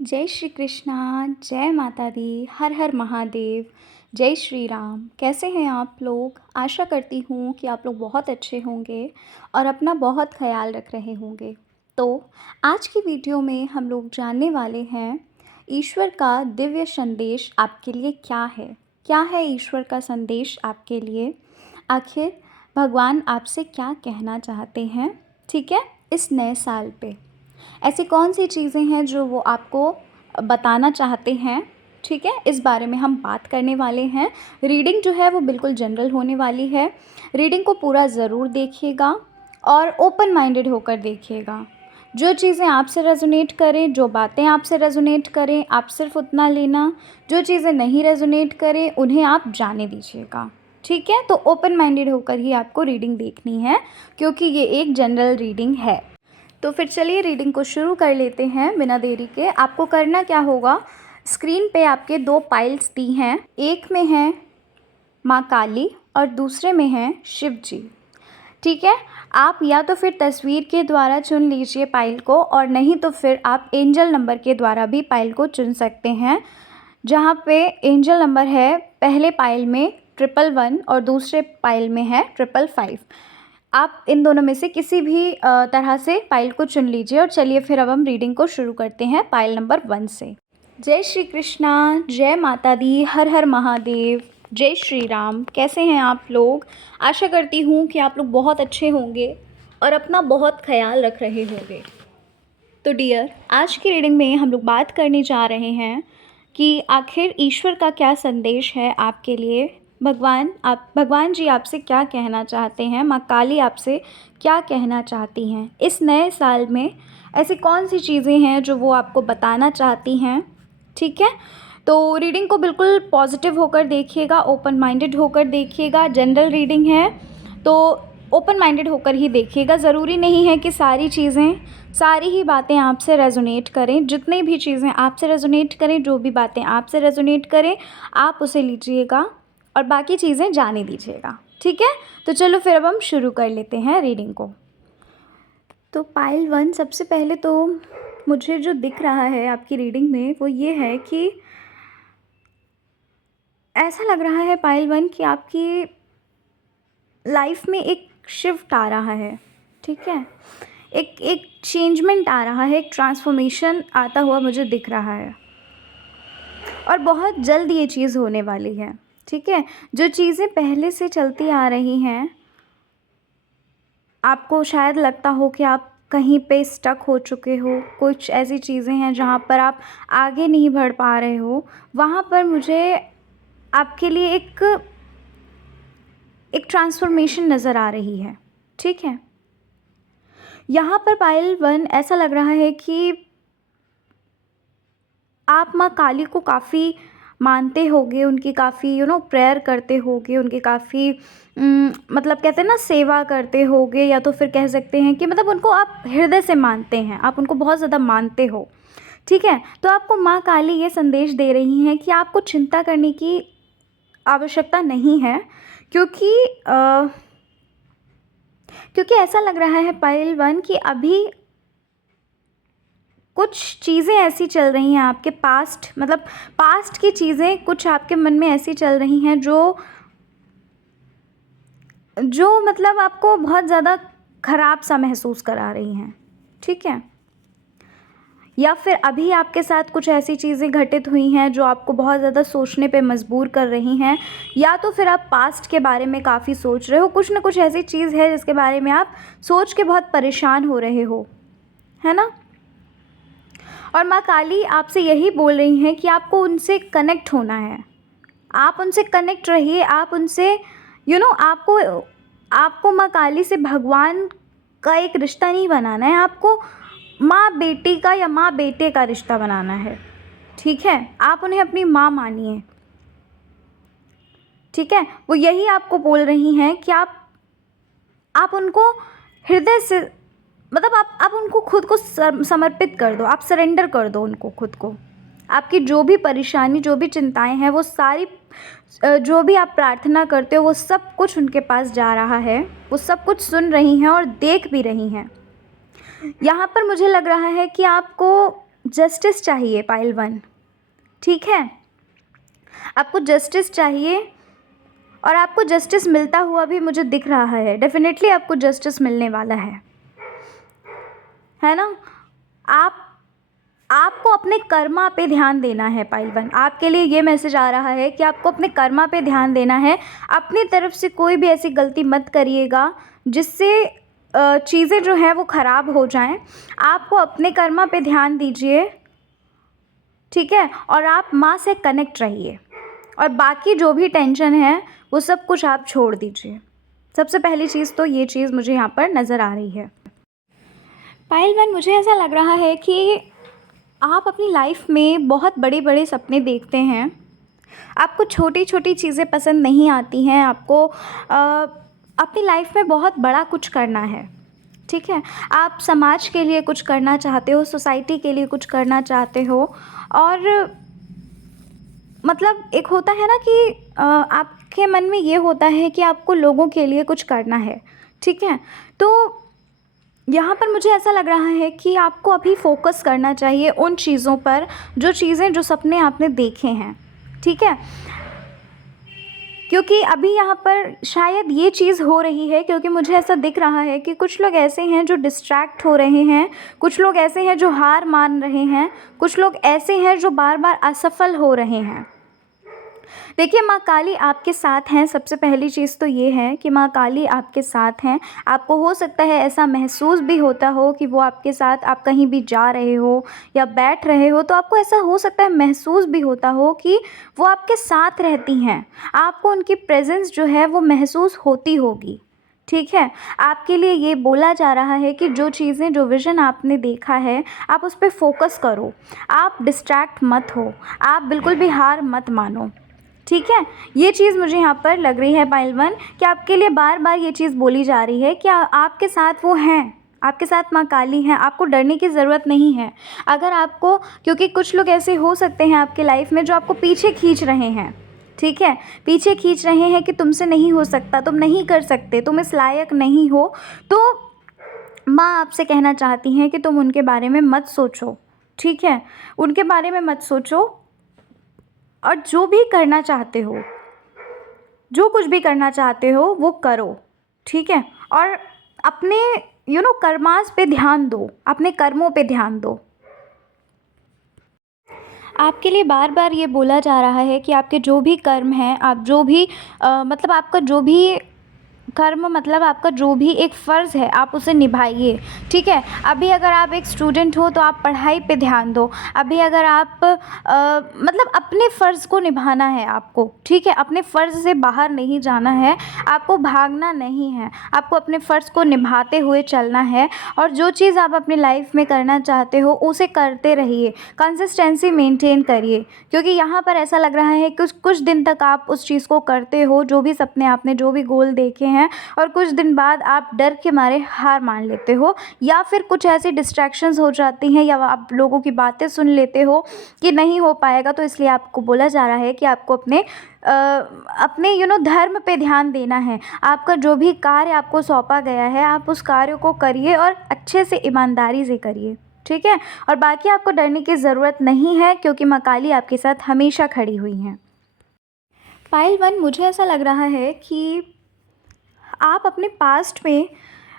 जय श्री कृष्णा, जय माता दी, हर हर महादेव, जय श्री राम। कैसे हैं आप लोग? आशा करती हूँ कि आप लोग बहुत अच्छे होंगे और अपना बहुत ख्याल रख रहे होंगे। तो आज की वीडियो में हम लोग जानने वाले हैं ईश्वर का दिव्य संदेश आपके लिए क्या है। क्या है ईश्वर का संदेश आपके लिए? आखिर भगवान आपसे क्या कहना चाहते हैं, ठीक है, इस नए साल पे? ऐसी कौन सी चीज़ें हैं जो वो आपको बताना चाहते हैं, ठीक है, इस बारे में हम बात करने वाले हैं। रीडिंग जो है वो बिल्कुल जनरल होने वाली है। रीडिंग को पूरा ज़रूर देखिएगा और ओपन माइंडेड होकर देखिएगा। जो चीज़ें आपसे रेजोनेट करें, जो बातें आपसे रेजोनेट करें, आप सिर्फ उतना लेना। जो चीज़ें नहीं रेजोनेट करें उन्हें आप जाने दीजिएगा, ठीक है। तो ओपन माइंडेड होकर ही आपको रीडिंग देखनी है, क्योंकि ये एक जनरल रीडिंग है। तो फिर चलिए रीडिंग को शुरू कर लेते हैं बिना देरी के। आपको करना क्या होगा, स्क्रीन पे आपके दो पाइल्स दी हैं। एक में है माँ काली और दूसरे में हैं शिव जी, ठीक है। आप या तो फिर तस्वीर के द्वारा चुन लीजिए पाइल को, और नहीं तो फिर आप एंजल नंबर के द्वारा भी पाइल को चुन सकते हैं। जहाँ पे एंजल नंबर है पहले पाइल में 111 और दूसरे पाइल में है 555। आप इन दोनों में से किसी भी तरह से पाइल को चुन लीजिए। और चलिए फिर अब हम रीडिंग को शुरू करते हैं पाइल नंबर 1 से। जय श्री कृष्णा, जय माता दी, हर हर महादेव, जय श्री राम। कैसे हैं आप लोग? आशा करती हूँ कि आप लोग बहुत अच्छे होंगे और अपना बहुत ख्याल रख रहे होंगे। तो डियर, आज की रीडिंग में हम लोग बात करने जा रहे हैं कि आखिर ईश्वर का क्या संदेश है आपके लिए। भगवान जी आपसे क्या कहना चाहते हैं, माँ काली आपसे क्या कहना चाहती हैं इस नए साल में। ऐसी कौन सी चीज़ें हैं जो वो आपको बताना चाहती हैं, ठीक है। तो रीडिंग को बिल्कुल पॉजिटिव होकर देखिएगा, ओपन माइंडेड होकर देखिएगा। जनरल रीडिंग है तो ओपन माइंडेड होकर ही देखिएगा। ज़रूरी नहीं है कि सारी ही बातें आपसे रेजोनेट करें। जितनी भी चीज़ें आपसे रेजोनेट करें, जो भी बातें आपसे रेजोनेट करें, आप उसे लीजिएगा और बाकी चीज़ें जाने दीजिएगा, ठीक है। तो चलो फिर अब हम शुरू कर लेते हैं रीडिंग को। तो पाइल 1, सबसे पहले तो मुझे जो दिख रहा है आपकी रीडिंग में वो ये है कि ऐसा लग रहा है पाइल 1 कि आपकी लाइफ में एक शिफ्ट आ रहा है, ठीक है। एक चेंजमेंट आ रहा है, एक ट्रांसफॉर्मेशन आता हुआ मुझे दिख रहा है और बहुत जल्द ये चीज़ होने वाली है, ठीक है। जो चीज़ें पहले से चलती आ रही हैं, आपको शायद लगता हो कि आप कहीं पे स्टक हो चुके हो, कुछ ऐसी चीज़ें हैं जहाँ पर आप आगे नहीं बढ़ पा रहे हो, वहाँ पर मुझे आपके लिए एक ट्रांसफॉर्मेशन नज़र आ रही है, ठीक है। यहाँ पर पाइल 1 ऐसा लग रहा है कि आप माँ काली को काफ़ी मानते होगे, उनकी काफ़ी प्रेयर करते होगे, उनकी काफ़ी मतलब कहते हैं ना सेवा करते होगे, या तो फिर कह सकते हैं कि मतलब उनको आप हृदय से मानते हैं, आप उनको बहुत ज़्यादा मानते हो, ठीक है। तो आपको माँ काली ये संदेश दे रही हैं कि आपको चिंता करने की आवश्यकता नहीं है, क्योंकि क्योंकि ऐसा लग रहा है पाइल 1 कि अभी कुछ चीज़ें ऐसी चल रही हैं आपके पास्ट की चीज़ें कुछ आपके मन में ऐसी चल रही हैं जो मतलब आपको बहुत ज़्यादा ख़राब सा महसूस करा रही हैं, ठीक है। या फिर अभी आपके साथ कुछ ऐसी चीज़ें घटित हुई हैं जो आपको बहुत ज़्यादा सोचने पे मजबूर कर रही हैं, या तो फिर आप पास्ट के बारे में काफ़ी सोच रहे हो। कुछ ना कुछ ऐसी चीज़ है जिसके बारे में आप सोच के बहुत परेशान हो रहे हो, है ना। और माँ काली आपसे यही बोल रही हैं कि आपको उनसे कनेक्ट होना है। आप उनसे कनेक्ट रहिए, आप उनसे आपको माँ काली से भगवान का एक रिश्ता नहीं बनाना है, आपको माँ बेटी का या माँ बेटे का रिश्ता बनाना है, ठीक है। आप उन्हें अपनी माँ मानिए, ठीक है। वो यही आपको बोल रही हैं कि आप उनको हृदय से मतलब आप उनको खुद को समर्पित कर दो, आप सरेंडर कर दो उनको खुद को। आपकी जो भी परेशानी, जो भी चिंताएं हैं, वो सारी जो भी आप प्रार्थना करते हो, वो सब कुछ उनके पास जा रहा है। वो सब कुछ सुन रही हैं और देख भी रही हैं। यहाँ पर मुझे लग रहा है कि आपको जस्टिस चाहिए पाइल 1, ठीक है? आपको जस्टिस चाहिए और आपको जस्टिस मिलता हुआ भी मुझे दिख रहा है। डेफ़िनेटली आपको जस्टिस मिलने वाला है ना? आपको अपने कर्मा पे ध्यान देना है पाइल 1। आपके लिए ये मैसेज आ रहा है कि आपको अपने कर्मा पे ध्यान देना है। अपनी तरफ से कोई भी ऐसी गलती मत करिएगा जिससे चीज़ें जो हैं वो ख़राब हो जाएं। आपको अपने कर्मा पे ध्यान दीजिए, ठीक है? और आप माँ से कनेक्ट रहिए और बाकी जो भी टेंशन है वो सब कुछ आप छोड़ दीजिए। सबसे पहली चीज़ तो ये चीज़ मुझे यहाँ पर नज़र आ रही है। पाइल 1, मुझे ऐसा लग रहा है कि आप अपनी लाइफ में बहुत बड़े-बड़े सपने देखते हैं। आपको छोटी-छोटी चीज़ें पसंद नहीं आती हैं। आपको अपनी लाइफ में बहुत बड़ा कुछ करना है, ठीक है? आप समाज के लिए कुछ करना चाहते हो, सोसाइटी के लिए कुछ करना चाहते हो और मतलब एक होता है ना कि आपके मन में ये होता है कि आपको लोगों के लिए कुछ करना है, ठीक है? तो यहाँ पर मुझे ऐसा लग रहा है कि आपको अभी फ़ोकस करना चाहिए उन चीज़ों पर, जो सपने आपने देखे हैं, ठीक है? क्योंकि अभी यहाँ पर शायद ये चीज़ हो रही है क्योंकि मुझे ऐसा दिख रहा है कि कुछ लोग ऐसे हैं जो डिस्ट्रैक्ट हो रहे हैं, कुछ लोग ऐसे हैं जो हार मान रहे हैं, कुछ लोग ऐसे हैं जो बार-बार असफल हो रहे हैं। देखिए, माँ काली आपके साथ हैं। सबसे पहली चीज़ तो ये है कि माँ काली आपके साथ हैं। आपको हो सकता है ऐसा महसूस भी होता हो कि वो आपके साथ, आप कहीं भी जा रहे हो या बैठ रहे हो तो आपको ऐसा हो सकता है महसूस भी होता हो कि वो आपके साथ रहती हैं। आपको उनकी प्रेज़ेंस जो है वो महसूस होती होगी, ठीक है? आपके लिए ये बोला जा रहा है कि जो चीज़ें, जो विज़न आपने देखा है, आप उस पे फ़ोकस करो। आप डिस्ट्रैक्ट मत हो। आप बिल्कुल भी हार मत मानो, ठीक है? ये चीज़ मुझे यहाँ पर लग रही है पाइल 1 कि आपके लिए बार-बार ये चीज़ बोली जा रही है कि आपके साथ वो हैं, आपके साथ माँ काली हैं, आपको डरने की ज़रूरत नहीं है। अगर आपको, क्योंकि कुछ लोग ऐसे हो सकते हैं आपके लाइफ में जो आपको पीछे खींच रहे हैं, ठीक है? पीछे खींच रहे हैं कि तुमसे नहीं हो सकता, तुम नहीं कर सकते, तुम इस लायक नहीं हो। तो माँ आपसे कहना चाहती हैं कि तुम उनके बारे में मत सोचो, ठीक है? उनके बारे में मत सोचो और जो भी करना चाहते हो, जो कुछ भी करना चाहते हो वो करो, ठीक है? और अपने कर्मास पे ध्यान दो, अपने कर्मों पे ध्यान दो। आपके लिए बार-बार ये बोला जा रहा है कि आपके जो भी कर्म हैं, आप जो भी मतलब आपका जो भी कर्म, मतलब आपका जो भी एक फ़र्ज़ है आप उसे निभाइए, ठीक है? अभी अगर आप एक स्टूडेंट हो तो आप पढ़ाई पे ध्यान दो। अभी अगर आप मतलब अपने फ़र्ज़ को निभाना है आपको, ठीक है? अपने फ़र्ज़ से बाहर नहीं जाना है, आपको भागना नहीं है, आपको अपने फ़र्ज़ को निभाते हुए चलना है और जो चीज़ आप अपनी लाइफ़ में करना चाहते हो उसे करते रहिए, कंसिस्टेंसी मेंटेन करिए। क्योंकि यहाँ पर ऐसा लग रहा है कि कुछ दिन तक आप उस चीज़ को करते हो, जो भी सपने आपने, जो भी गोल देखे हैं, और कुछ दिन बाद आप डर के मारे हार मान लेते हो या फिर कुछ ऐसी डिस्ट्रैक्शंस हो जाती हैं या आप लोगों की बातें सुन लेते हो कि नहीं हो पाएगा। तो इसलिए आपको बोला जा रहा है कि आपको अपने धर्म पे ध्यान देना है। आपका जो भी कार्य आपको सौंपा गया है, आप उस कार्य को करिए और अच्छे से, ईमानदारी से करिए, ठीक है? और बाकी आपको डरने की ज़रूरत नहीं है क्योंकि माँ काली आपके साथ हमेशा खड़ी हुई हैं। पाइल 1, मुझे ऐसा लग रहा है कि आप अपने पास्ट में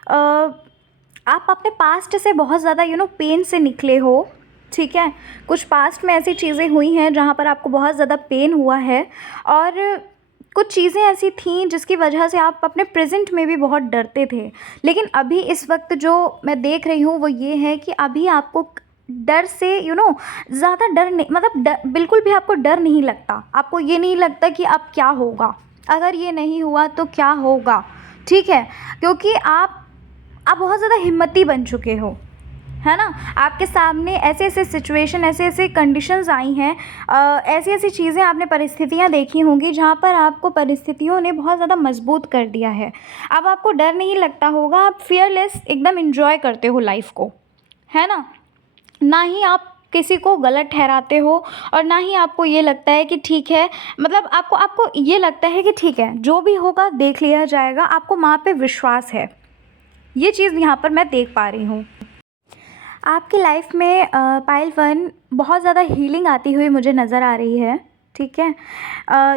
आप अपने पास्ट से बहुत ज़्यादा पेन से निकले हो, ठीक है? कुछ पास्ट में ऐसी चीज़ें हुई हैं जहाँ पर आपको बहुत ज़्यादा पेन हुआ है और कुछ चीज़ें ऐसी थीं जिसकी वजह से आप अपने प्रेज़ेंट में भी बहुत डरते थे। लेकिन अभी इस वक्त जो मैं देख रही हूँ वो ये है कि अभी आपको डर से ज़्यादा डर नहीं, मतलब बिल्कुल भी आपको डर नहीं लगता। आपको ये नहीं लगता कि अब क्या होगा, अगर ये नहीं हुआ तो क्या होगा, ठीक है? क्योंकि आप बहुत ज़्यादा हिम्मती बन चुके हो, है ना? आपके सामने ऐसे-ऐसे सिचुएशन, ऐसे-ऐसे कंडीशंस आई हैं, ऐसी-ऐसी चीज़ें, आपने परिस्थितियाँ देखी होंगी जहाँ पर आपको परिस्थितियों ने बहुत ज़्यादा मजबूत कर दिया है। अब आपको डर नहीं लगता होगा, आप फ़ियरलेस एकदम एन्जॉय करते हो लाइफ़ को, है ना? ना ही आप किसी को गलत ठहराते हो और ना ही आपको ये लगता है कि ठीक है, मतलब आपको ये लगता है कि ठीक है, जो भी होगा देख लिया जाएगा। आपको माँ पे विश्वास है, ये चीज़ यहाँ पर मैं देख पा रही हूँ। आपकी लाइफ में पाइल वन बहुत ज़्यादा हीलिंग आती हुई मुझे नज़र आ रही है, ठीक है?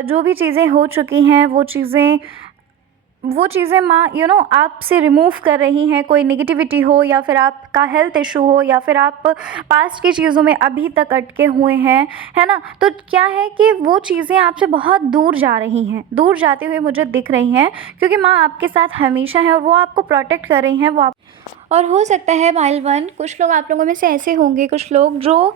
जो भी चीज़ें हो चुकी हैं वो चीज़ें माँ आपसे रिमूव कर रही हैं। कोई नेगेटिविटी हो या फिर आपका हेल्थ इशू हो या फिर आप पास्ट की चीज़ों में अभी तक अटके हुए हैं, है ना? तो क्या है कि वो चीज़ें आपसे बहुत दूर जा रही हैं, दूर जाती हुई मुझे दिख रही हैं, क्योंकि माँ आपके साथ हमेशा है और वो आपको प्रोटेक्ट कर रही हैं। वो आप और हो सकता है पाइल वन, कुछ लोग आप लोगों में से ऐसे होंगे, कुछ लोग जो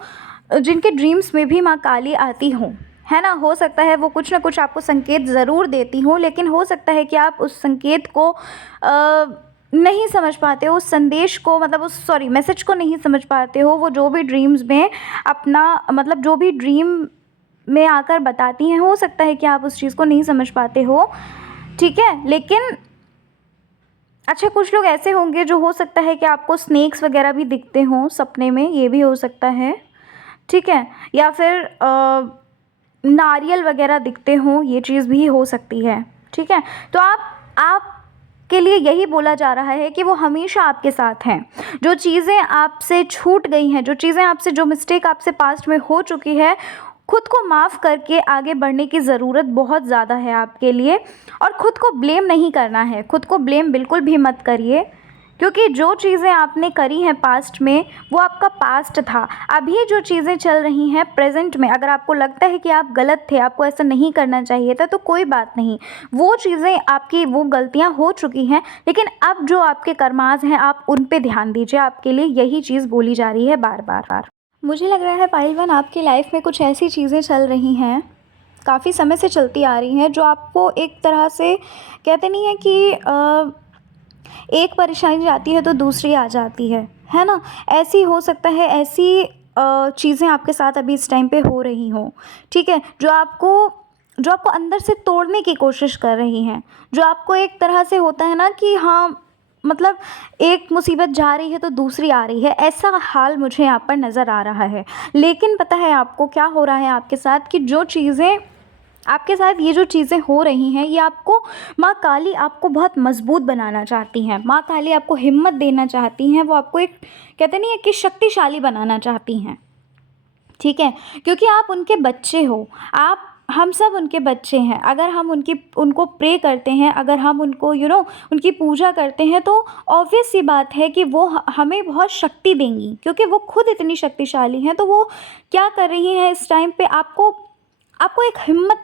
जिनके ड्रीम्स में भी माँ काली आती हों, है ना? हो सकता है वो कुछ ना कुछ आपको संकेत ज़रूर देती हों, लेकिन हो सकता है कि आप उस संकेत को नहीं समझ पाते हो, उस संदेश को, मतलब उस सॉरी मैसेज को नहीं समझ पाते हो। वो जो भी ड्रीम्स में अपना मतलब जो भी ड्रीम में आकर बताती हैं, हो सकता है कि आप उस चीज़ को नहीं समझ पाते हो, ठीक है? लेकिन अच्छा, कुछ लोग ऐसे होंगे जो हो सकता है कि आपको स्नेक्स वगैरह भी दिखते हों सपने में, ये भी हो सकता है, ठीक है? या फिर नारियल वगैरह दिखते हों, ये चीज़ भी हो सकती है, ठीक है? तो आपके लिए यही बोला जा रहा है कि वो हमेशा आपके साथ हैं। जो चीज़ें आपसे छूट गई हैं, जो मिस्टेक आपसे पास्ट में हो चुकी है, खुद को माफ़ करके आगे बढ़ने की ज़रूरत बहुत ज़्यादा है आपके लिए। और खुद को ब्लेम नहीं करना है, खुद को ब्लेम बिल्कुल भी मत करिए, क्योंकि जो चीज़ें आपने करी हैं पास्ट में, वो आपका पास्ट था। अभी जो चीज़ें चल रही हैं प्रेज़ेंट में, अगर आपको लगता है कि आप गलत थे, आपको ऐसा नहीं करना चाहिए था, तो कोई बात नहीं। वो चीज़ें आपकी, वो गलतियाँ हो चुकी हैं, लेकिन अब जो आपके कर्माज़ हैं, आप उन पे ध्यान दीजिए। आपके लिए यही चीज़ बोली जा रही है बार-बार। मुझे लग रहा है पाइल वन, आपकी लाइफ में कुछ ऐसी चीज़ें चल रही हैं, काफ़ी समय से चलती आ रही हैं, जो आपको एक तरह से कहते नहीं है कि एक परेशानी जाती है तो दूसरी आ जाती है ना? ऐसी हो सकता है, ऐसी चीज़ें आपके साथ अभी इस टाइम पे हो रही हों, ठीक है? जो आपको अंदर से तोड़ने की कोशिश कर रही हैं, जो आपको एक तरह से होता है ना कि हाँ, मतलब एक मुसीबत जा रही है तो दूसरी आ रही है, ऐसा हाल मुझे यहाँ पर नज़र आ रहा है। लेकिन पता है आपको क्या हो रहा है आपके साथ, कि जो चीज़ें आपके साथ, ये जो चीज़ें हो रही हैं, ये आपको माँ काली आपको बहुत मजबूत बनाना चाहती हैं। माँ काली आपको हिम्मत देना चाहती हैं, वो आपको एक कहते नहीं है कि शक्तिशाली बनाना चाहती हैं, ठीक है? क्योंकि आप उनके बच्चे हो, आप हम सब उनके बच्चे हैं। अगर हम उनको प्रे करते हैं, अगर हम उनको उनकी पूजा करते हैं, तो ऑब्वियस सी बात है कि वो हमें बहुत शक्ति देंगी, क्योंकि वो खुद इतनी शक्तिशाली हैं। तो वो क्या कर रही हैं इस टाइम पे, आपको आपको एक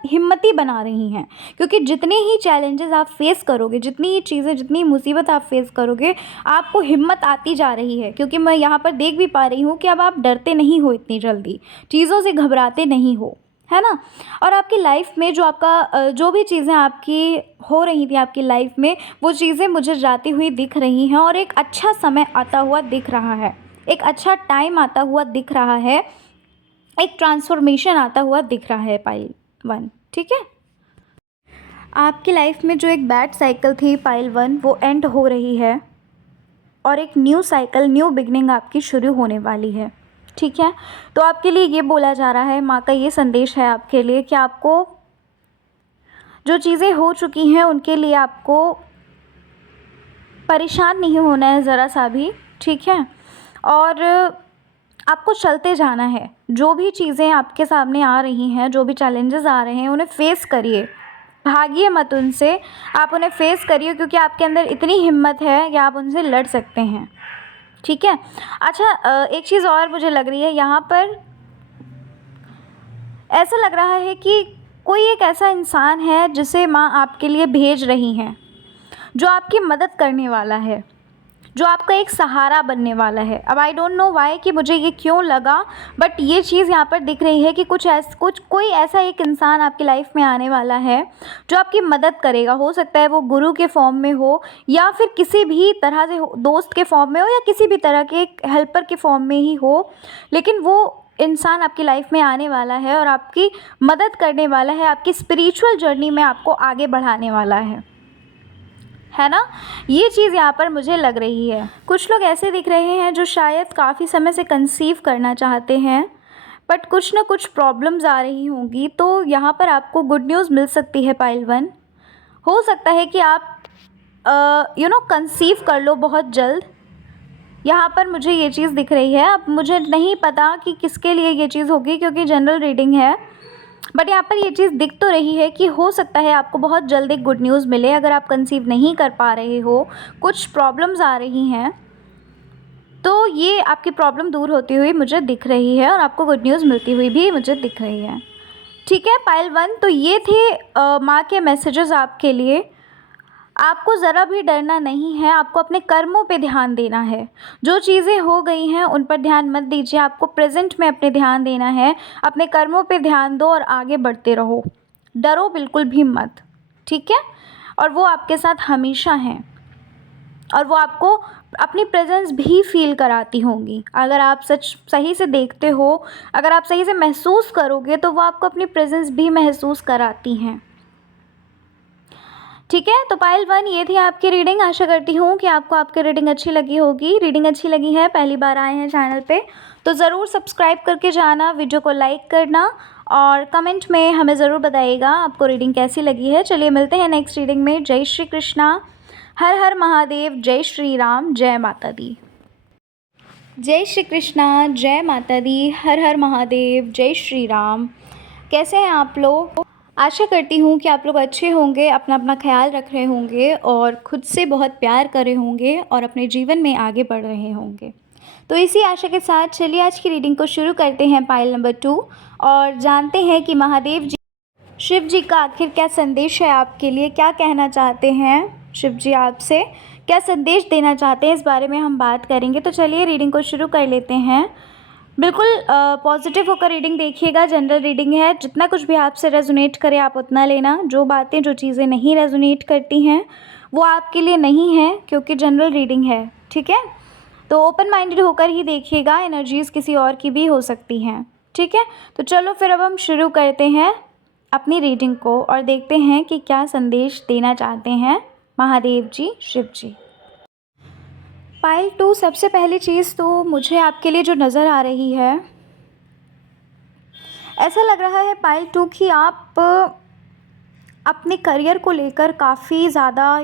हिम्मती बना रही हैं, क्योंकि जितने ही चैलेंजेस आप फेस करोगे, जितनी ही चीज़ें, जितनी मुसीबत आप फेस करोगे, आपको हिम्मत आती जा रही है। क्योंकि मैं यहाँ पर देख भी पा रही हूँ कि अब आप डरते नहीं हो इतनी जल्दी, चीज़ों से घबराते नहीं हो, है ना? और आपकी लाइफ में जो भी चीज़ें आपकी हो रही थी आपकी लाइफ में, वो चीज़ें मुझे जाती हुई दिख रही हैं, और एक अच्छा समय आता हुआ दिख रहा है, एक अच्छा टाइम आता हुआ दिख रहा है, एक ट्रांसफॉर्मेशन आता हुआ दिख रहा है पाइल वन, ठीक है? आपकी लाइफ में जो एक बैड साइकिल थी पाइल वन, वो एंड हो रही है, और एक न्यू साइकिल, न्यू बिगनिंग आपकी शुरू होने वाली है, ठीक है? तो आपके लिए ये बोला जा रहा है, माँ का ये संदेश है आपके लिए, कि आपको जो चीज़ें हो चुकी हैं उनके लिए आपको परेशान नहीं होना है ज़रा सा भी, ठीक है? और आपको चलते जाना है। जो भी चीज़ें आपके सामने आ रही हैं, जो भी चैलेंजेस आ रहे हैं, उन्हें फ़ेस करिए, भागिए मत उनसे, आप उन्हें फ़ेस करिए, क्योंकि आपके अंदर इतनी हिम्मत है कि आप उनसे लड़ सकते हैं, ठीक है? अच्छा, एक चीज़ और मुझे लग रही है यहाँ पर, ऐसा लग रहा है कि कोई एक ऐसा इंसान है जिसे माँ आपके लिए भेज रही हैं, जो आपकी मदद करने वाला है, जो आपका एक सहारा बनने वाला है। अब आई डोंट नो व्हाई, कि मुझे ये क्यों लगा, बट ये चीज़ यहाँ पर दिख रही है कि कोई ऐसा एक इंसान आपकी लाइफ में आने वाला है, जो आपकी मदद करेगा। हो सकता है वो गुरु के फॉर्म में हो, या फिर किसी भी तरह से हो, दोस्त के फॉर्म में हो, या किसी भी तरह के एक हेल्पर के फॉर्म में ही हो, लेकिन वो इंसान आपकी लाइफ में आने वाला है और आपकी मदद करने वाला है, आपकी स्पिरिचुअल जर्नी में आपको आगे बढ़ाने वाला है ना? ये चीज़ यहाँ पर मुझे लग रही है। कुछ लोग ऐसे दिख रहे हैं जो शायद काफ़ी समय से कंसीव करना चाहते हैं, बट कुछ ना कुछ प्रॉब्लम्स आ रही होंगी, तो यहाँ पर आपको गुड न्यूज़ मिल सकती है पाइल वन। हो सकता है कि आप कंसीव कर लो बहुत जल्द, यहाँ पर मुझे ये चीज़ दिख रही है। अब मुझे नहीं पता कि किसके लिए ये चीज़ होगी, क्योंकि जनरल रीडिंग है, बट यहाँ पर ये चीज़ दिख तो रही है कि हो सकता है आपको बहुत जल्द एक गुड न्यूज़ मिले। अगर आप कंसीव नहीं कर पा रहे हो, कुछ प्रॉब्लम्स आ रही हैं, तो ये आपकी प्रॉब्लम दूर होती हुई मुझे दिख रही है और आपको गुड न्यूज़ मिलती हुई भी मुझे दिख रही है। ठीक है पाइल 1, तो ये थे माँ के मैसेजेस आपके लिए। आपको ज़रा भी डरना नहीं है, आपको अपने कर्मों पे ध्यान देना है। जो चीज़ें हो गई हैं उन पर ध्यान मत दीजिए, आपको प्रेजेंट में अपने ध्यान देना है। अपने कर्मों पे ध्यान दो और आगे बढ़ते रहो, डरो बिल्कुल भी मत, ठीक है। और वो आपके साथ हमेशा हैं और वो आपको अपनी प्रेजेंस भी फील कराती होंगी। अगर आप सही से देखते हो, अगर आप सही से महसूस करोगे, तो वो आपको अपनी प्रेजेंस भी महसूस कराती हैं। ठीक है, तो पाइल 1 ये थी आपकी रीडिंग। आशा करती हूँ कि आपको आपकी रीडिंग अच्छी लगी होगी। रीडिंग अच्छी लगी है, पहली बार आए हैं चैनल पे, तो ज़रूर सब्सक्राइब करके जाना, वीडियो को लाइक करना और कमेंट में हमें ज़रूर बताइएगा आपको रीडिंग कैसी लगी है। चलिए मिलते हैं नेक्स्ट रीडिंग में। जय श्री कृष्णा, हर हर महादेव, जय श्री राम, जय माता दी। जय श्री कृष्णा, जय माता दी, हर हर महादेव, जय श्री राम। कैसे हैं आप लोग? आशा करती हूँ कि आप लोग अच्छे होंगे, अपना अपना ख्याल रख रहे होंगे और ख़ुद से बहुत प्यार कर रहे होंगे और अपने जीवन में आगे बढ़ रहे होंगे। तो इसी आशा के साथ चलिए आज की रीडिंग को शुरू करते हैं, पाइल नंबर 2, और जानते हैं कि महादेव जी, शिव जी का आखिर क्या संदेश है आपके लिए, क्या कहना चाहते हैं शिव जी आपसे, क्या संदेश देना चाहते हैं, इस बारे में हम बात करेंगे। तो चलिए रीडिंग को शुरू कर लेते हैं। बिल्कुल पॉजिटिव होकर रीडिंग देखिएगा, जनरल रीडिंग है। जितना कुछ भी आपसे रेजोनेट करे आप उतना लेना, जो बातें जो चीज़ें नहीं रेजोनेट करती हैं वो आपके लिए नहीं है, क्योंकि जनरल रीडिंग है, ठीक है। तो ओपन माइंडेड होकर ही देखिएगा, एनर्जीज़ किसी और की भी हो सकती हैं, ठीक है। तो चलो फिर अब हम शुरू करते हैं अपनी रीडिंग को और देखते हैं कि क्या संदेश देना चाहते हैं महादेव जी, शिव जी। पाइल 2, सबसे पहली चीज़ तो मुझे आपके लिए जो नज़र आ रही है, ऐसा लग रहा है पाइल 2 कि आप अपने करियर को लेकर काफ़ी ज़्यादा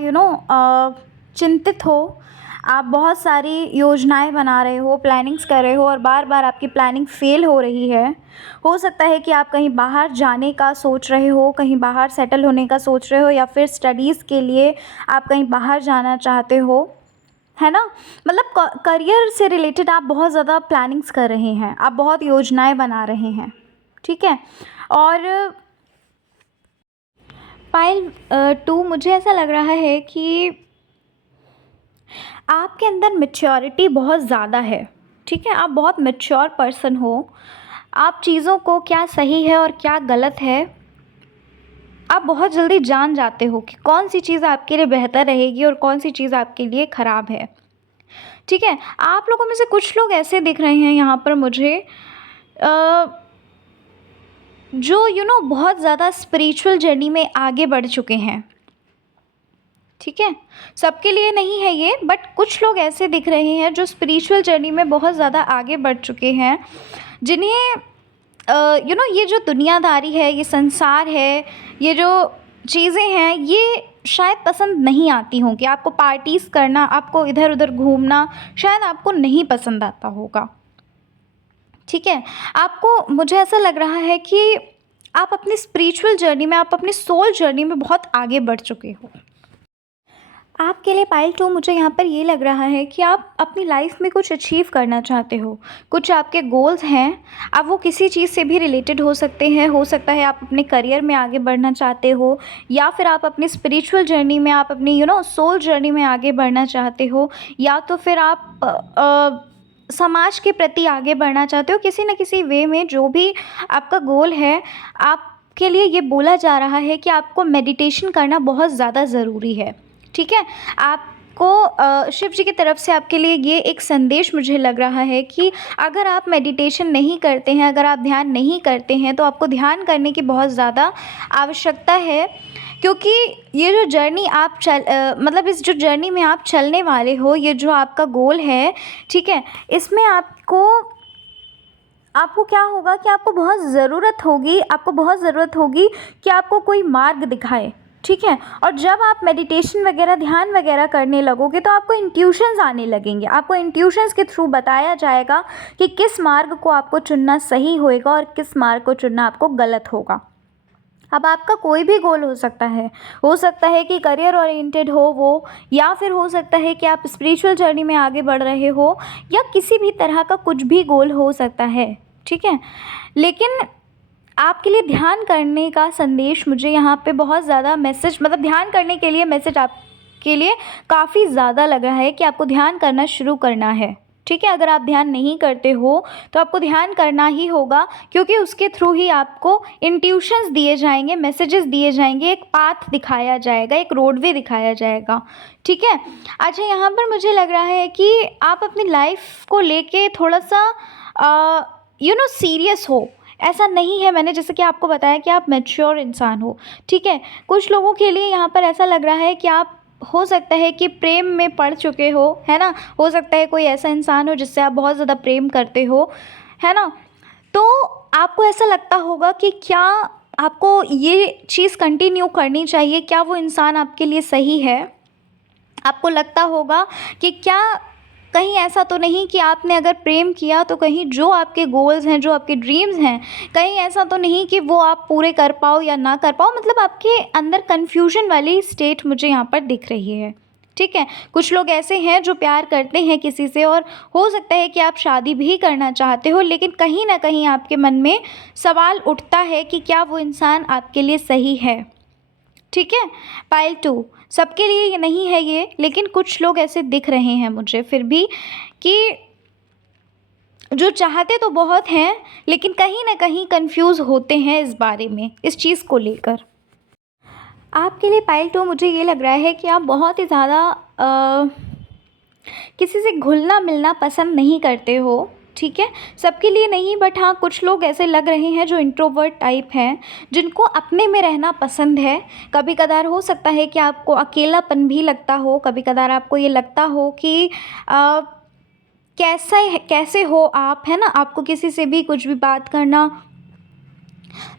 चिंतित हो। आप बहुत सारी योजनाएं बना रहे हो, प्लानिंग्स कर रहे हो और बार बार आपकी प्लानिंग फ़ेल हो रही है। हो सकता है कि आप कहीं बाहर जाने का सोच रहे हो, कहीं बाहर सेटल होने का सोच रहे हो, या फिर स्टडीज़ के लिए आप कहीं बाहर जाना चाहते हो, है ना। मतलब करियर से रिलेटेड आप बहुत ज़्यादा प्लानिंग्स कर रहे हैं, आप बहुत योजनाएं बना रहे हैं, ठीक है। और पाइल 2, मुझे ऐसा लग रहा है कि आपके अंदर मैच्योरिटी बहुत ज़्यादा है, ठीक है। आप बहुत मैच्योर पर्सन हो। आप चीज़ों को क्या सही है और क्या गलत है, आप बहुत जल्दी जान जाते हो कि कौन सी चीज़ आपके लिए बेहतर रहेगी और कौन सी चीज़ आपके लिए ख़राब है, ठीक है। आप लोगों में से कुछ लोग ऐसे दिख रहे हैं यहाँ पर मुझे, जो बहुत ज़्यादा स्पिरिचुअल जर्नी में आगे बढ़ चुके हैं, ठीक है। सबके लिए नहीं है ये, बट कुछ लोग ऐसे दिख रहे हैं जो स्पिरिचुअल जर्नी में बहुत ज़्यादा आगे बढ़ चुके हैं, जिन्हें ये जो दुनियादारी है, ये संसार है, ये जो चीज़ें हैं, ये शायद पसंद नहीं आती होंगी। आपको पार्टीज़ करना, आपको इधर उधर घूमना शायद आपको नहीं पसंद आता होगा, ठीक है। आपको, मुझे ऐसा लग रहा है कि आप अपनी स्पिरिचुअल जर्नी में, आप अपनी सोल जर्नी में बहुत आगे बढ़ चुके हो। आपके लिए पाइल 2, मुझे यहाँ पर ये लग रहा है कि आप अपनी लाइफ में कुछ अचीव करना चाहते हो, कुछ आपके गोल्स हैं। अब वो किसी चीज़ से भी रिलेटेड हो सकते हैं, हो सकता है आप अपने करियर में आगे बढ़ना चाहते हो, या फिर आप अपनी स्पिरिचुअल जर्नी में, आप अपनी सोल जर्नी में आगे बढ़ना चाहते हो, या तो फिर आप समाज के प्रति आगे बढ़ना चाहते हो। किसी न किसी वे में जो भी आपका गोल है, आपके लिए ये बोला जा रहा है कि आपको मेडिटेशन करना बहुत ज़्यादा ज़रूरी है, ठीक है। आपको शिव जी की तरफ से आपके लिए ये एक संदेश मुझे लग रहा है कि अगर आप मेडिटेशन नहीं करते हैं, अगर आप ध्यान नहीं करते हैं, तो आपको ध्यान करने की बहुत ज़्यादा आवश्यकता है, क्योंकि ये जो जर्नी आप मतलब इस जो जर्नी में आप चलने वाले हो, ये जो आपका गोल है, ठीक है, इसमें आपको क्या होगा कि आपको बहुत ज़रूरत होगी कि आपको कोई मार्ग दिखाए, ठीक है? और जब आप मेडिटेशन वगैरह, ध्यान वगैरह करने लगोगे तो आपको इंट्यूशंस आने लगेंगे। आपको इंट्यूशंस के थ्रू बताया जाएगा कि किस मार्ग को आपको चुनना सही होएगा और किस मार्ग को चुनना आपको गलत होगा। अब आपका कोई भी गोल हो सकता है कि करियर ओरिएंटेड हो वो, या फिर हो सकता है कि आप स्पिरिचुअल जर्नी में आगे बढ़ रहे हो, या किसी भी तरह का कुछ भी गोल हो सकता है, ठीक है? लेकिन आपके लिए ध्यान करने का संदेश मुझे यहाँ पे बहुत ज़्यादा मैसेज, मतलब ध्यान करने के लिए मैसेज आपके लिए काफ़ी ज़्यादा लग रहा है कि आपको ध्यान करना शुरू करना है, ठीक है? अगर आप ध्यान नहीं करते हो तो आपको ध्यान करना ही होगा, क्योंकि उसके थ्रू ही आपको इंट्यूशंस दिए जाएंगे, मैसेजेस दिए जाएंगे, एक पाथ दिखाया जाएगा, एक रोडवे दिखाया जाएगा, ठीक है? अच्छा, यहाँ पर मुझे लग रहा है कि आप अपनी लाइफ को लेके थोड़ा सा सीरियस हो। ऐसा नहीं है, मैंने जैसे कि आपको बताया कि आप मैच्योर इंसान हो, ठीक है? कुछ लोगों के लिए यहाँ पर ऐसा लग रहा है कि आप, हो सकता है कि प्रेम में पड़ चुके हो, है ना? हो सकता है कोई ऐसा इंसान हो जिससे आप बहुत ज़्यादा प्रेम करते हो, है ना? तो आपको ऐसा लगता होगा कि क्या आपको ये चीज़ कंटिन्यू करनी चाहिए, क्या वो इंसान आपके लिए सही है? आपको लगता होगा कि क्या कहीं ऐसा तो नहीं कि आपने अगर प्रेम किया तो कहीं जो आपके गोल्स हैं, जो आपके ड्रीम्स हैं, कहीं ऐसा तो नहीं कि वो आप पूरे कर पाओ या ना कर पाओ, मतलब आपके अंदर कन्फ्यूजन वाली स्टेट मुझे यहाँ पर दिख रही है, ठीक है? कुछ लोग ऐसे हैं जो प्यार करते हैं किसी से, और हो सकता है कि आप शादी भी करना चाहते हो, लेकिन कहीं ना कहीं आपके मन में सवाल उठता है कि क्या वो इंसान आपके लिए सही है, ठीक है? पाइल 2, सबके लिए ये नहीं है ये, लेकिन कुछ लोग ऐसे दिख रहे हैं मुझे फिर भी कि जो चाहते तो बहुत हैं, लेकिन कहीं ना कहीं कंफ्यूज होते हैं इस बारे में, इस चीज़ को लेकर। आपके लिए पाइल 2 मुझे ये लग रहा है कि आप बहुत ही ज़्यादा किसी से घुलना मिलना पसंद नहीं करते हो, ठीक है? सबके लिए नहीं, बट हाँ, कुछ लोग ऐसे लग रहे हैं जो इंट्रोवर्ट टाइप हैं, जिनको अपने में रहना पसंद है। कभी कदार हो सकता है कि आपको अकेलापन भी लगता हो, कभी कदार आपको ये लगता हो कि कैसे हो आप, है ना? आपको किसी से भी कुछ भी बात करना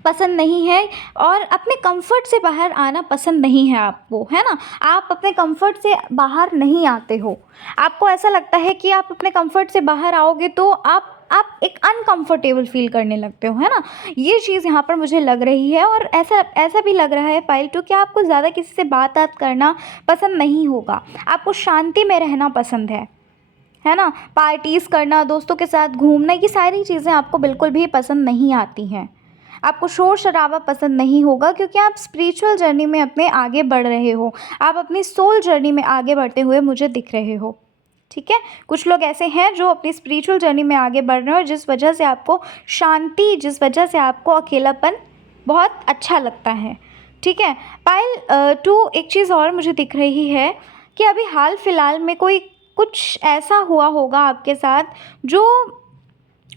पसंद नहीं है, और अपने कंफर्ट से बाहर आना पसंद नहीं है आपको, है ना? आप अपने कंफर्ट से बाहर नहीं आते हो। आपको ऐसा लगता है कि आप अपने कंफर्ट से बाहर आओगे तो आप एक अनकंफर्टेबल फील करने लगते हो, है ना? ये चीज़ यहाँ पर मुझे लग रही है, और ऐसा ऐसा भी लग रहा है पाइल 2 कि आपको ज़्यादा किसी से बात करना पसंद नहीं होगा। आपको शांति में रहना पसंद है ना? पार्टीज़ करना, दोस्तों के साथ घूमना, ये सारी चीज़ें आपको बिल्कुल भी पसंद नहीं आती हैं। आपको शोर शराबा पसंद नहीं होगा, क्योंकि आप स्पिरिचुअल जर्नी में अपने आगे बढ़ रहे हो, आप अपनी सोल जर्नी में आगे बढ़ते हुए मुझे दिख रहे हो, ठीक है? कुछ लोग ऐसे हैं जो अपनी स्पिरिचुअल जर्नी में आगे बढ़ रहे हो, जिस वजह से आपको शांति, जिस वजह से आपको अकेलापन बहुत अच्छा लगता है, ठीक है? पाइल 2, एक चीज़ और मुझे दिख रही है कि अभी हाल फिलहाल में कोई कुछ ऐसा हुआ होगा आपके साथ जो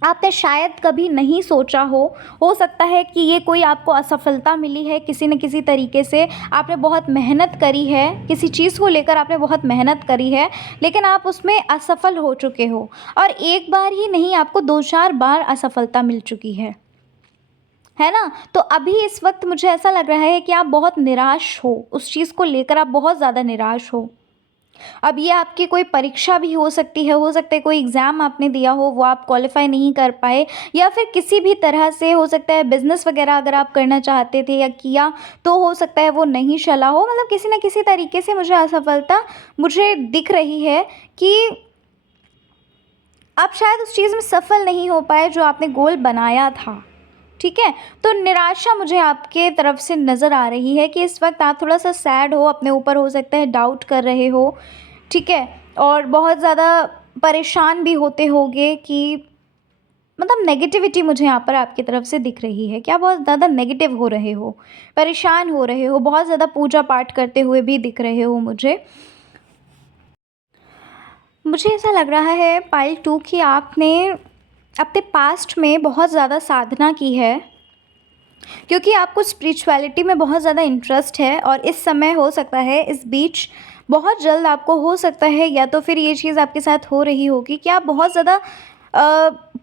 आपने शायद कभी नहीं सोचा हो सकता है कि ये कोई आपको असफलता मिली है किसी न किसी तरीके से। आपने बहुत मेहनत करी है, किसी चीज़ को लेकर आपने बहुत मेहनत करी है, लेकिन आप उसमें असफल हो चुके हो, और एक बार ही नहीं, आपको 2-4 बार असफलता मिल चुकी है ना? तो अभी इस वक्त मुझे ऐसा लग रहा है कि आप बहुत निराश हो, उस चीज़ को लेकर आप बहुत ज़्यादा निराश हो। अब ये आपकी कोई परीक्षा भी हो सकती है, हो सकता है कोई एग्ज़ाम आपने दिया हो, वो आप क्वालिफ़ाई नहीं कर पाए, या फिर किसी भी तरह से हो सकता है बिज़नेस वग़ैरह अगर आप करना चाहते थे या किया, तो हो सकता है वो नहीं चला हो। मतलब किसी न किसी तरीके से मुझे असफलता मुझे दिख रही है कि आप शायद उस चीज़ में सफल नहीं हो पाए जो आपने गोल बनाया था, ठीक है? तो निराशा मुझे आपके तरफ से नज़र आ रही है कि इस वक्त आप थोड़ा-सा सैड हो, अपने ऊपर हो सकता है डाउट कर रहे हो, ठीक है? और बहुत ज़्यादा परेशान भी होते होंगे कि, मतलब नेगेटिविटी मुझे यहाँ पर आपकी तरफ से दिख रही है कि आप बहुत ज़्यादा नेगेटिव हो रहे हो, परेशान हो रहे हो, बहुत ज़्यादा पूजा-पाठ करते हुए भी दिख रहे हो मुझे। मुझे ऐसा लग रहा है पाइल 2 कि आपने अपने पास्ट में बहुत ज़्यादा साधना की है, क्योंकि आपको स्पिरिचुअलिटी में बहुत ज़्यादा इंटरेस्ट है, और इस समय हो सकता है इस बीच बहुत जल्द आपको हो सकता है, या तो फिर ये चीज़ आपके साथ हो रही होगी कि आप बहुत ज़्यादा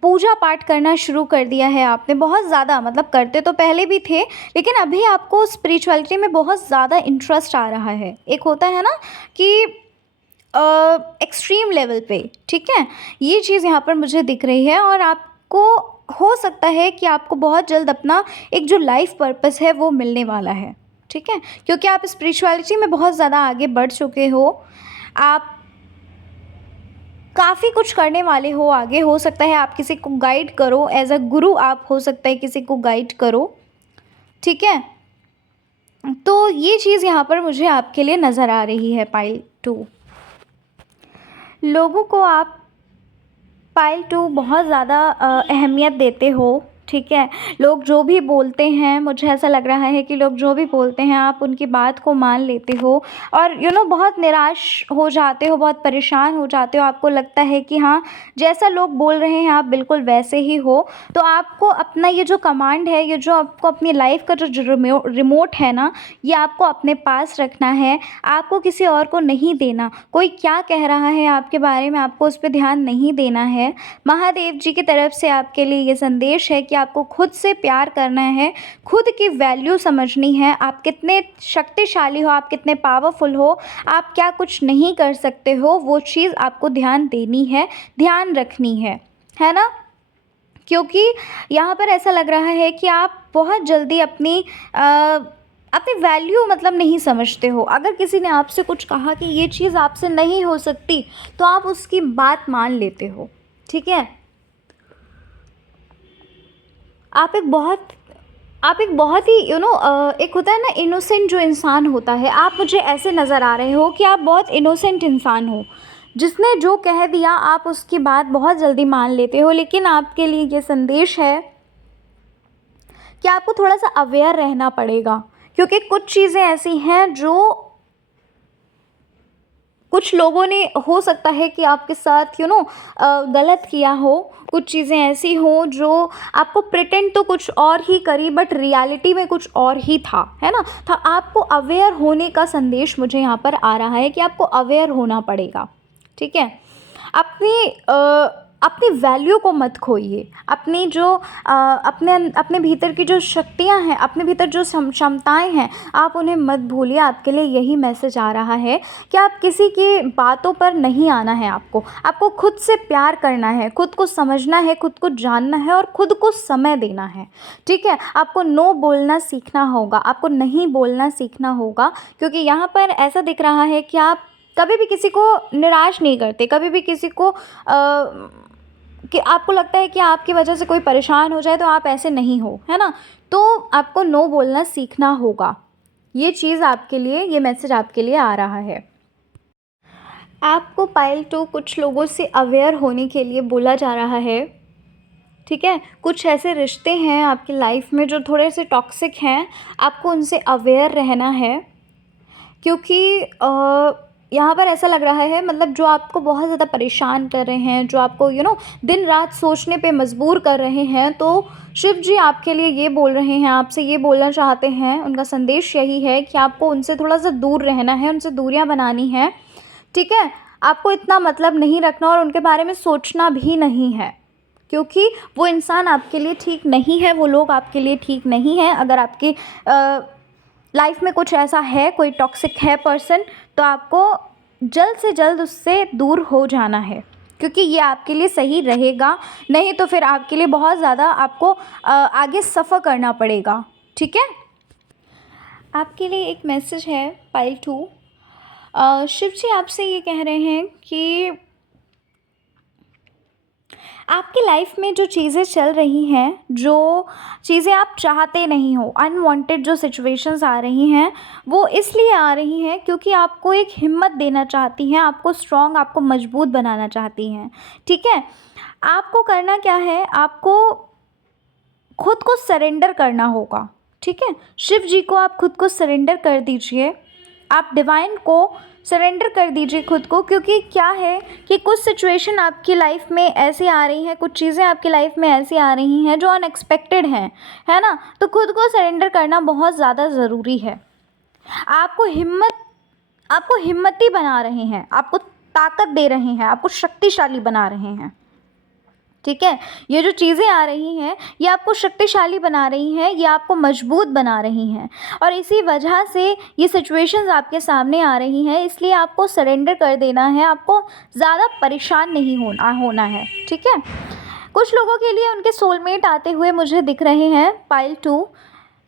पूजा पाठ करना शुरू कर दिया है आपने बहुत ज़्यादा, मतलब करते तो पहले भी थे, लेकिन अभी आपको स्पिरिचुअलिटी में बहुत ज़्यादा इंटरेस्ट आ रहा है। एक होता है ना कि एक्सट्रीम लेवल पे, ठीक है? ये चीज़ यहाँ पर मुझे दिख रही है और आपको हो सकता है कि आपको बहुत जल्द अपना एक जो लाइफ पर्पस है वो मिलने वाला है, ठीक है? क्योंकि आप स्पिरिचुअलिटी में बहुत ज़्यादा आगे बढ़ चुके हो। आप काफ़ी कुछ करने वाले हो आगे। हो सकता है आप किसी को गाइड करो, एज़ अ गुरु आप हो सकता है किसी को गाइड करो, ठीक है? तो ये चीज़ यहाँ पर मुझे आपके लिए नज़र आ रही है पाइल 2। लोगों को आप पाइल 2 बहुत ज़्यादा अहमियत देते हो, ठीक है? लोग जो भी बोलते हैं, मुझे ऐसा लग रहा है कि लोग जो भी बोलते हैं आप उनकी बात को मान लेते हो और बहुत निराश हो जाते हो, बहुत परेशान हो जाते हो। आपको लगता है कि हाँ, जैसा लोग बोल रहे हैं आप बिल्कुल वैसे ही हो। तो आपको अपना ये जो कमांड है, ये जो आपको अपनी लाइफ़ का जो रिमोट है ना, ये आपको अपने पास रखना है। आपको किसी और को नहीं देना। कोई क्या कह रहा है आपके बारे में, आपको उस पे ध्यान नहीं देना है। महादेव जी की तरफ से आपके लिए ये संदेश है कि आपको खुद से प्यार करना है, खुद की वैल्यू समझनी है। आप कितने शक्तिशाली हो, आप कितने पावरफुल हो, आप क्या कुछ नहीं कर सकते हो, वो चीज़ आपको ध्यान देनी है, ध्यान रखनी है ना? क्योंकि यहाँ पर ऐसा लग रहा है कि आप बहुत जल्दी अपनी वैल्यू मतलब नहीं समझते हो। अगर किसी ने आपसे कुछ कहा कि ये चीज़ आपसे नहीं हो सकती, तो आप उसकी बात मान लेते हो, ठीक है? आप एक बहुत आप एक बहुत ही एक होता है ना इनोसेंट जो इंसान होता है, आप मुझे ऐसे नज़र आ रहे हो कि आप बहुत इनोसेंट इंसान हो। जिसने जो कह दिया आप उसकी बात बहुत जल्दी मान लेते हो, लेकिन आपके लिए ये संदेश है कि आपको थोड़ा-सा अवेयर रहना पड़ेगा। क्योंकि कुछ चीज़ें ऐसी हैं जो कुछ लोगों ने हो सकता है कि आपके साथ गलत किया हो। कुछ चीज़ें ऐसी हों जो आपको प्रिटेंड तो कुछ और ही करी, बट रियलिटी में कुछ और ही था, है ना? तो आपको अवेयर होने का संदेश मुझे यहाँ पर आ रहा है कि आपको अवेयर होना पड़ेगा, ठीक है? अपनी अपनी वैल्यू को मत खोइए। अपनी जो अपने भीतर की जो शक्तियाँ हैं, अपने भीतर जो क्षमताएँ हैं, आप उन्हें मत भूलिए। आपके लिए यही मैसेज आ रहा है कि आप किसी की बातों पर नहीं आना है आपको खुद से प्यार करना है, खुद को समझना है, खुद को जानना है और खुद को समय देना है, ठीक है? आपको नो बोलना सीखना होगा, आपको नहीं बोलना सीखना होगा, क्योंकि यहाँ पर ऐसा दिख रहा है कि आप कभी भी किसी को निराश नहीं करते, कभी भी किसी को कि आपको लगता है कि आपकी वजह से कोई परेशान हो जाए तो आप ऐसे नहीं हो, है ना? तो आपको नो बोलना सीखना होगा। ये चीज़ आपके लिए, ये मैसेज आपके लिए आ रहा है। आपको पाइल 2 कुछ लोगों से अवेयर होने के लिए बोला जा रहा है, ठीक है? कुछ ऐसे रिश्ते हैं आपकी लाइफ में जो थोड़े से टॉक्सिक हैं, आपको उनसे अवेयर रहना है। क्योंकि यहाँ पर ऐसा लग रहा है, मतलब जो आपको बहुत ज़्यादा परेशान कर रहे हैं, जो आपको दिन रात सोचने पे मजबूर कर रहे हैं, तो शिव जी आपके लिए ये बोल रहे हैं, आपसे ये बोलना चाहते हैं, उनका संदेश यही है कि आपको उनसे थोड़ा-सा दूर रहना है, उनसे दूरियाँ बनानी हैं, ठीक है? आपको इतना मतलब नहीं रखना और उनके बारे में सोचना भी नहीं है, क्योंकि वो इंसान आपके लिए ठीक नहीं है, वो लोग आपके लिए ठीक नहीं हैं। अगर आपकी लाइफ में कुछ ऐसा है, कोई टॉक्सिक है पर्सन, तो आपको जल्द से जल्द उससे दूर हो जाना है, क्योंकि ये आपके लिए सही रहेगा। नहीं तो फिर आपके लिए बहुत ज़्यादा आपको आगे सफ़र करना पड़ेगा, ठीक है? आपके लिए एक मैसेज है पाइल 2। शिव जी आपसे ये कह रहे हैं कि आपकी लाइफ में जो चीज़ें चल रही हैं, जो चीज़ें आप चाहते नहीं हो, अनवांटेड जो सिचुएशंस आ रही हैं, वो इसलिए आ रही हैं क्योंकि आपको एक हिम्मत देना चाहती हैं, आपको स्ट्रॉन्ग, आपको मजबूत बनाना चाहती हैं, ठीक है? आपको करना क्या है, आपको खुद को सरेंडर करना होगा, ठीक है? शिव जी को आप खुद को सरेंडर कर दीजिए, आप डिवाइन को सरेंडर कर दीजिए खुद को। क्योंकि क्या है कि कुछ सिचुएशन आपकी लाइफ में ऐसी आ रही हैं, कुछ चीज़ें आपकी लाइफ में ऐसी आ रही हैं जो अनएक्सपेक्टेड हैं, है ना? तो खुद को सरेंडर करना बहुत ज़्यादा ज़रूरी है। आपको हिम्मती बना रहे हैं, आपको ताकत दे रहे हैं, आपको शक्तिशाली बना रहे हैं, ठीक है? ये जो चीज़ें आ रही हैं, ये आपको शक्तिशाली बना रही हैं, ये आपको मजबूत बना रही हैं और इसी वजह से ये सिचुएशंस आपके सामने आ रही हैं, इसलिए आपको सरेंडर कर देना है, आपको ज़्यादा परेशान नहीं होना है, ठीक है? कुछ लोगों के लिए उनके सोलमेट आते हुए मुझे दिख रहे हैं, पाइल 2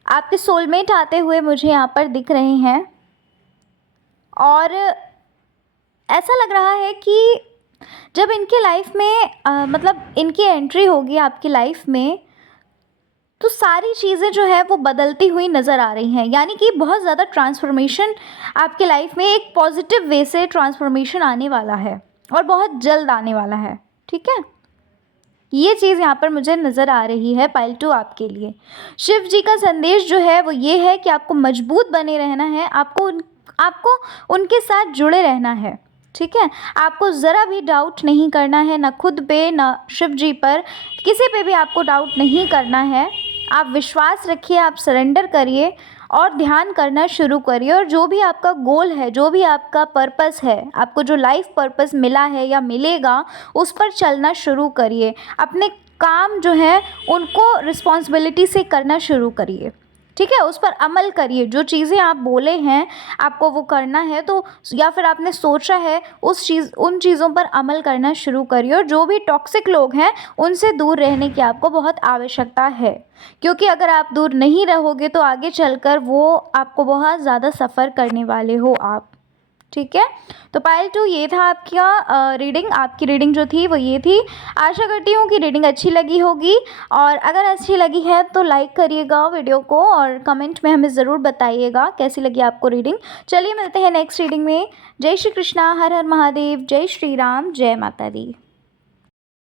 आपके सोलमेट आते हुए मुझे यहाँ पर दिख रहे हैं और ऐसा लग रहा है कि जब इनके लाइफ में मतलब इनकी एंट्री होगी आपकी लाइफ में, तो सारी चीज़ें जो है वो बदलती हुई नज़र आ रही हैं। यानी कि बहुत ज़्यादा ट्रांसफ़ॉर्मेशन आपके लाइफ में एक पॉजिटिव वे से ट्रांसफ़ॉर्मेशन आने वाला है और बहुत जल्द आने वाला है, ठीक है? ये चीज़ यहाँ पर मुझे नज़र आ रही है पाइल 2 आपके लिए। शिव जी का संदेश जो है वो ये है कि आपको मजबूत बने रहना है, आपको उनके साथ जुड़े रहना है, ठीक है? आपको ज़रा भी डाउट नहीं करना है, ना खुद पे ना शिव जी पर, किसी पे भी आपको डाउट नहीं करना है। आप विश्वास रखिए, आप सरेंडर करिए और ध्यान करना शुरू करिए और जो भी आपका गोल है, जो भी आपका पर्पस है, आपको जो लाइफ पर्पस मिला है या मिलेगा, उस पर चलना शुरू करिए। अपने काम जो हैं उनको रिस्पॉन्सिबिलिटी से करना शुरू करिए, ठीक है? उस पर अमल करिए, जो चीज़ें आप बोले हैं आपको वो करना है तो या फिर आपने सोचा है उन चीज़ों पर अमल करना शुरू करिए और जो भी टॉक्सिक लोग हैं उनसे दूर रहने की आपको बहुत आवश्यकता है, क्योंकि अगर आप दूर नहीं रहोगे तो आगे चलकर वो आपको बहुत ज़्यादा सफ़र करने वाले हो आप, ठीक है? तो पाइल 2 ये था आपका रीडिंग, आपकी रीडिंग जो थी वो ये थी। आशा करती हूँ कि रीडिंग अच्छी लगी होगी और अगर अच्छी लगी है तो लाइक करिएगा वीडियो को और कमेंट में हमें ज़रूर बताइएगा कैसी लगी आपको रीडिंग। चलिए मिलते हैं नेक्स्ट रीडिंग में। जय श्री कृष्णा, हर हर महादेव, जय श्री राम, जय माता दी।